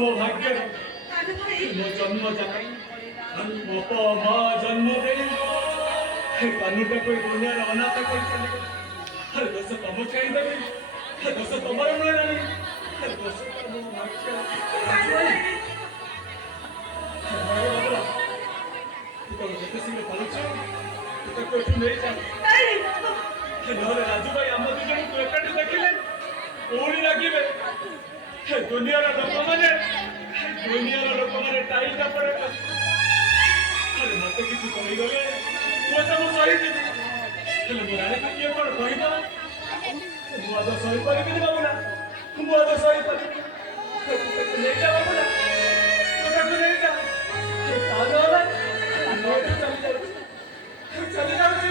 ମୋ ଭାଗ୍ୟରେ ମୋ ଜନ୍ମ ଯାକ ମୋ ବାପା ମା ଜନ୍ମ ଦେଇ କାନୁଟାକୁ ଏ ଦୁନିଆରେ ଅନାଥ କରି ଚାଲିଗଲେ। ଦୋଷ ତମ ଖାଇଦେବି, ଦୋଷ ତମର ମିଳିଲାନି, ଦୋଷ ତମ ଭାଗ୍ୟ। ଯେତେ ଶୀଘ୍ର ପାରୁଛୁ ତାକୁ ଏଠୁ ନେଇଯା, ନହେଲେ ରାଜୁ ଭାଇ ଆମ ଦି ଜଣଙ୍କୁ ଏକାଠି ଦେଖିଲେ ପୁଣି ଲାଗିବେ। ଦୁନିଆର ଲୋକମାନେ ଟାଇଟା ପରେ ମତେ କିଛି କହିଗଲେ ମୁଁ ତାକୁ ସହିଯିବି, ହେଲେ ମୋ ରାଣୀକୁ କିଏ କଣ କହିବ? ମୁଁ ଆଗ ସହିପାରିବିନି ବାବୁନା, ମୁଁ ଆଗ ସହିପାରିବିନି। ନେଇଯା ବାବୁନା, ତାକୁ ନେଇଯା, ଚାଲି ଯାଉଛି।